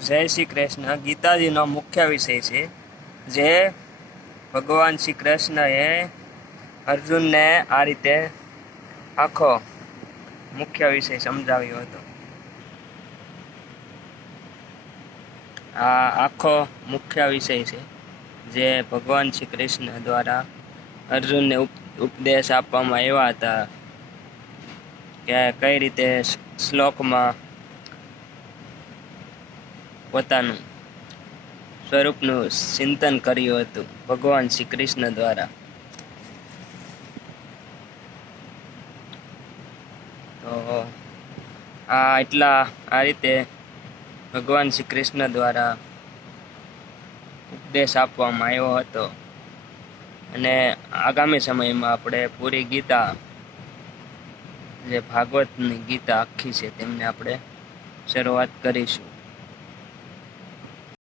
જય શ્રી કૃષ્ણ ગીતાજીનો મુખ્ય વિષય છે, જે ભગવાન શ્રી કૃષ્ણએ અર્જુનને આ રીતે આખો મુખ્ય વિષય સમજાવ્યો હતો. આ આખો મુખ્ય વિષય છે, જે ભગવાન શ્રી કૃષ્ણ દ્વારા અર્જુનને ઉપદેશ આપવામાં આવ્યા હતા કે કઈ રીતે શ્લોકમાં પોતાનું સ્વરૂપનું ચિંતન કર્યું હતું ભગવાન શ્રી કૃષ્ણ દ્વારા. તો આ રીતે ભગવાન શ્રી કૃષ્ણ દ્વારા ઉપદેશ આપવામાં આવ્યો હતો, અને આગામી સમયમાં આપણે પૂરી ગીતા, જે ભાગવતની ગીતા આખી છે, તેમને આપણે શરૂઆત કરીશું.